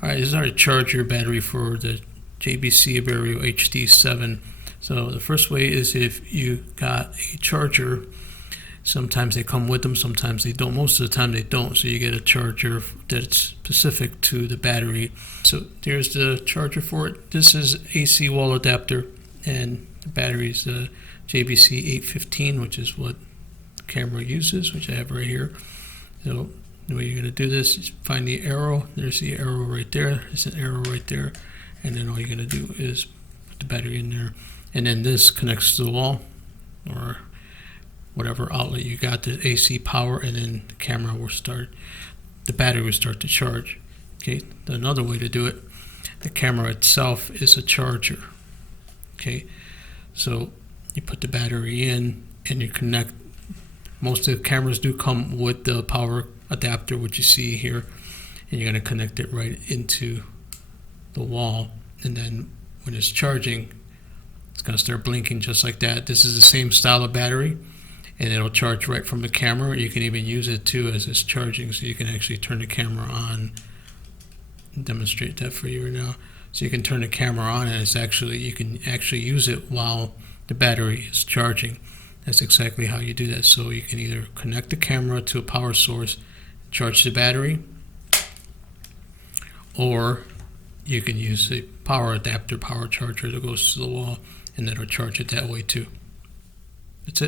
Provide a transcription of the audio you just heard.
Alright, this is our charger battery for the JVC Everio HD7. So the first way is if you got a charger, sometimes they come with them, sometimes they don't. Most of the time they don't, so you get a charger that's specific to the battery. So there's the charger for it. This is AC wall adapter, and the battery is the JVC 815, which is what the camera uses, which I have right here. So the way you're going to do this is find the arrow. There's the arrow right there. There's an arrow right there. And then all you're going to do is put the battery in there. And then this connects to the wall or whatever outlet you got, the AC power, and then the camera will start, the battery will start to charge. Okay, another way to do it, the camera itself is a charger. Okay, so you put the battery in and you connect. Most of the cameras do come with the power adapter, which you see here, and you're going to connect it right into the wall, and then when it's charging, it's going to start blinking just like that. This is the same style of battery, and it'll charge right from the camera. You can even use it too as it's charging, so you can actually turn the camera on. I'll demonstrate that for you right now. So you can turn the camera on, and it's actually, you can actually use it while the battery is charging. That's exactly how you do that. So you can either connect the camera to a power source, charge the battery, or you can use a power adapter, power charger that goes to the wall, and that'll charge it that way too. That's it.